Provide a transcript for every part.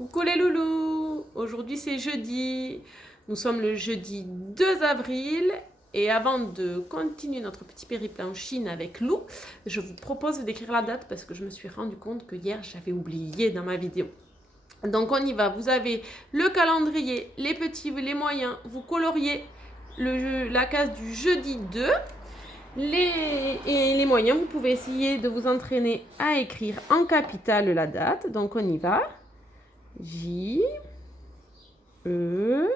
Coucou les loulous, aujourd'hui c'est jeudi, nous sommes le jeudi 2 avril et avant de continuer notre petit périple en Chine avec Lou, je vous propose d'écrire la date parce que je me suis rendu compte que hier j'avais oublié dans ma vidéo. Donc on y va, vous avez le calendrier, les petits, les moyens, vous coloriez la case du jeudi 2. Les moyens, vous pouvez essayer de vous entraîner à écrire en capitale la date, donc on y va. J, E,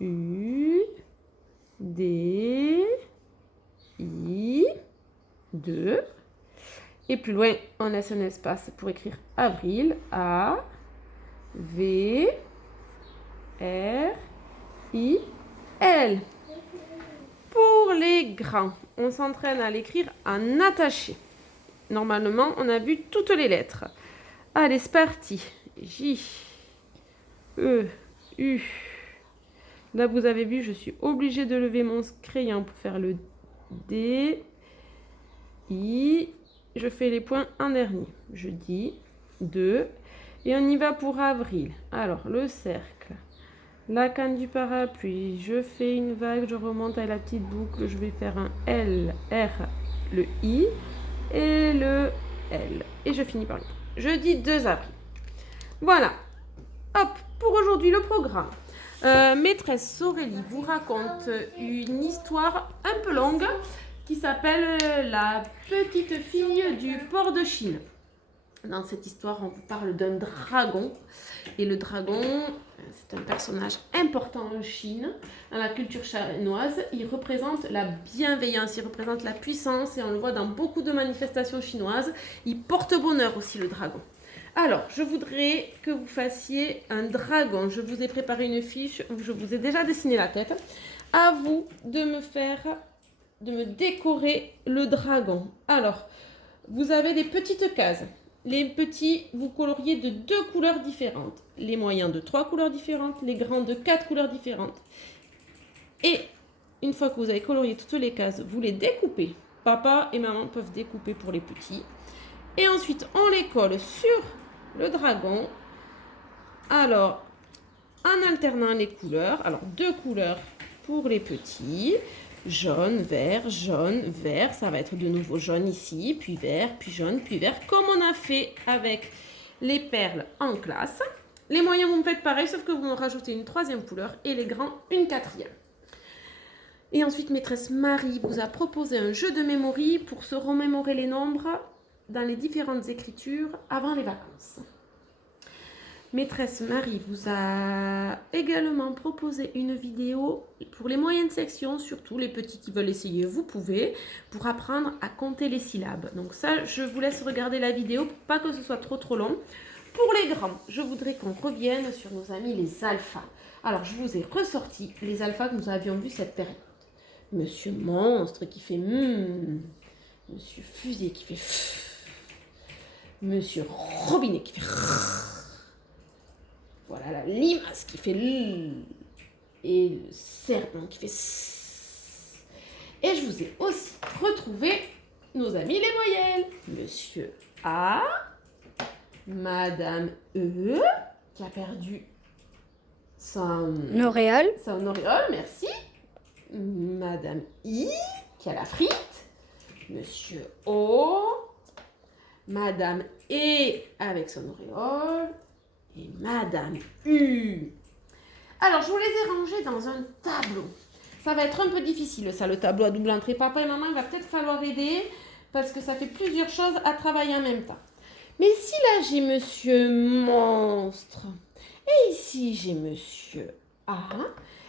U, D, I, 2. Et plus loin, on laisse un espace pour écrire avril. A, V, R, I, L. Pour les grands, on s'entraîne à l'écrire en attaché. Normalement, on a vu toutes les lettres. Allez, c'est parti. J, E, U. Là, vous avez vu, je suis obligée de lever mon crayon pour faire le D, I. Je fais les points en dernier. Je dis 2. Et on y va pour avril. Alors, le cercle. La canne du parapluie. Je fais une vague, je remonte à la petite boucle. Je vais faire un L, R, le I et le L. Et je finis par le. Jeudi 2 avril. Voilà. Hop, pour aujourd'hui, le programme. Maîtresse Aurélie vous raconte une histoire un peu longue qui s'appelle La petite fille du port de Chine. Dans cette histoire, on vous parle d'un dragon. Et le dragon, c'est un personnage important en Chine, dans la culture chinoise. Il représente la bienveillance, il représente la puissance et on le voit dans beaucoup de manifestations chinoises. Il porte bonheur aussi, le dragon. Alors, je voudrais que vous fassiez un dragon. Je vous ai préparé une fiche, je vous ai déjà dessiné la tête. À vous de me décorer le dragon. Alors, vous avez des petites cases. Les petits, vous coloriez de 2 couleurs différentes. Les moyens de 3 couleurs différentes, les grands de 4 couleurs différentes. Et une fois que vous avez colorié toutes les cases, vous les découpez. Papa et maman peuvent découper pour les petits. Et ensuite, on les colle sur le dragon. Alors, en alternant les couleurs. Alors, 2 couleurs pour les petits. Jaune, vert, ça va être de nouveau jaune ici, puis vert, puis jaune, puis vert, comme on a fait avec les perles en classe. Les moyens, vous me faites pareil, sauf que vous me rajoutez une 3e couleur et les grands, une 4e. Et ensuite, maîtresse Marie vous a proposé un jeu de mémoire pour se remémorer les nombres dans les différentes écritures avant les vacances. Maîtresse Marie vous a également proposé une vidéo pour les moyennes sections, surtout les petits qui veulent essayer, vous pouvez, pour apprendre à compter les syllabes. Donc ça, je vous laisse regarder la vidéo pour pas que ce soit trop long. Pour les grands, je voudrais qu'on revienne sur nos amis les alphas. Alors, je vous ai ressorti les alphas que nous avions vus cette période. Monsieur Monstre qui fait Monsieur Fusier qui fait Monsieur Robinet qui fait Voilà la limace qui fait L. Et le serpent qui fait. Et je vous ai aussi retrouvé nos amis les voyelles. Monsieur A, Madame E, qui a perdu son auréole. Son auréole, merci. Madame I, qui a la frite. Monsieur O, Madame E, avec son auréole. Et Madame U. Alors, je vous les ai rangés dans un tableau. Ça va être un peu difficile, ça, le tableau à double entrée. Papa et maman, il va peut-être falloir aider parce que ça fait plusieurs choses à travailler en même temps. Mais si là, j'ai Monsieur Monstre et ici, j'ai Monsieur A,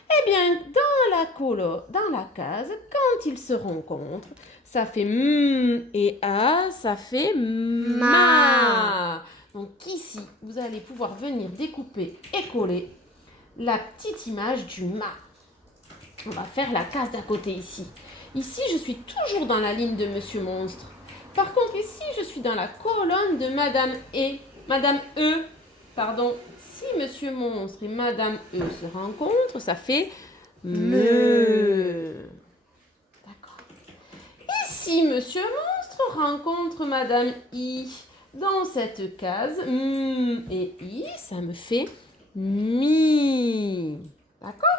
eh bien, dans la case, quand ils se rencontrent, ça fait M et A, ça fait Ma. Donc ici, vous allez pouvoir venir découper et coller la petite image du mât. On va faire la case d'à côté ici. Ici, je suis toujours dans la ligne de Monsieur Monstre. Par contre, ici, je suis dans la colonne de Madame E. Madame E, pardon. Si Monsieur Monstre et Madame E se rencontrent, ça fait Me. D'accord. Et si Monsieur Monstre rencontre Madame I, dans cette case, et I, ça me fait mi. D'accord?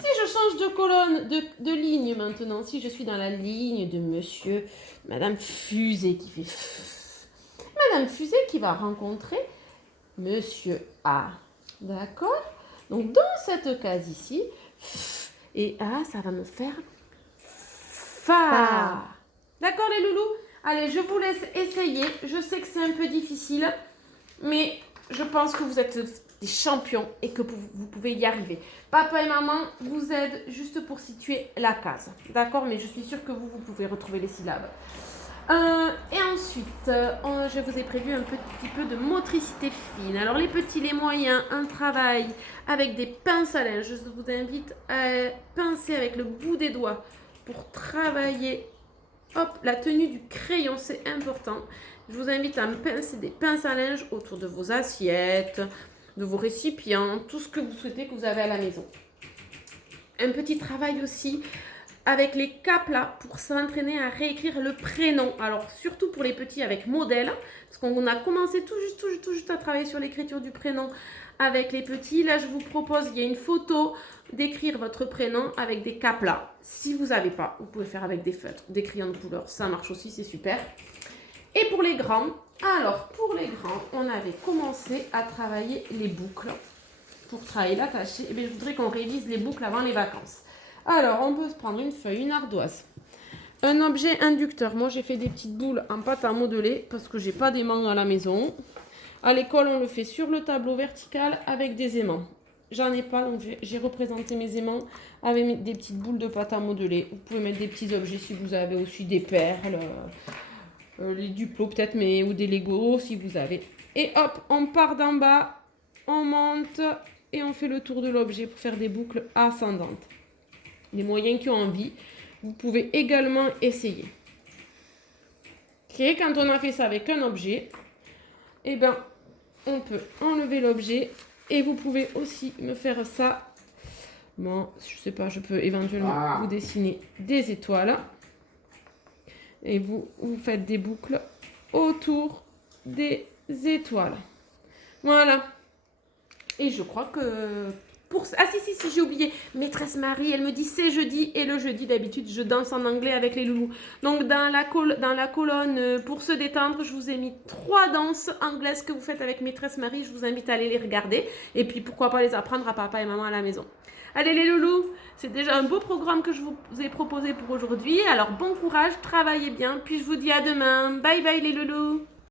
Si je change de colonne, de ligne maintenant, si je suis dans la ligne de monsieur, Madame Fusée qui fait F, Madame Fusée qui va rencontrer Monsieur A. D'accord? Donc, dans cette case ici, F et A, ça va me faire Fa. D'accord, les loulous? Allez, je vous laisse essayer. Je sais que c'est un peu difficile, mais je pense que vous êtes des champions et que vous pouvez y arriver. Papa et maman vous aident juste pour situer la case. D'accord? Mais je suis sûre que vous pouvez retrouver les syllabes. Et ensuite, je vous ai prévu un petit peu de motricité fine. Alors, les petits, les moyens, un travail avec des pinces à linge. Je vous invite à pincer avec le bout des doigts pour travailler. Hop, la tenue du crayon, c'est important. Je vous invite à pincer des pinces à linge autour de vos assiettes, de vos récipients, tout ce que vous souhaitez que vous avez à la maison. Un petit travail aussi avec les caplas pour s'entraîner à réécrire le prénom. Alors, surtout pour les petits avec modèle, parce qu'on a commencé tout juste à travailler sur l'écriture du prénom avec les petits. Là, je vous propose, il y a une photo d'écrire votre prénom avec des caplas. Si vous n'avez pas, vous pouvez faire avec des feutres, des crayons de couleur, ça marche aussi, c'est super. Et pour les grands, alors pour les grands, on avait commencé à travailler les boucles. Pour travailler l'attaché, je voudrais qu'on révise les boucles avant les vacances. Alors, on peut se prendre une feuille, une ardoise, un objet inducteur. Moi, j'ai fait des petites boules en pâte à modeler parce que j'ai pas d'aimants à la maison. À l'école, on le fait sur le tableau vertical avec des aimants. J'en ai pas, donc j'ai représenté mes aimants avec des petites boules de pâte à modeler. Vous pouvez mettre des petits objets si vous avez aussi des perles, les duplos peut-être, mais ou des Lego si vous avez. Et hop, on part d'en bas, on monte et on fait le tour de l'objet pour faire des boucles ascendantes. Les moyens qui ont envie, vous pouvez également essayer. Ok, quand on a fait ça avec un objet, on peut enlever l'objet et vous pouvez aussi me faire ça. Bon, je sais pas, je peux éventuellement vous dessiner des étoiles. Et vous faites des boucles autour des étoiles. Voilà. Et je crois que... Ah si, j'ai oublié. Maîtresse Marie, elle me dit c'est jeudi. Et le jeudi, d'habitude, je danse en anglais avec les loulous. Donc, dans la colonne pour se détendre, je vous ai mis 3 danses anglaises que vous faites avec Maîtresse Marie. Je vous invite à aller les regarder. Et puis, pourquoi pas les apprendre à papa et maman à la maison. Allez les loulous, c'est déjà un beau programme que je vous ai proposé pour aujourd'hui. Alors, bon courage, travaillez bien. Puis, je vous dis à demain. Bye bye les loulous.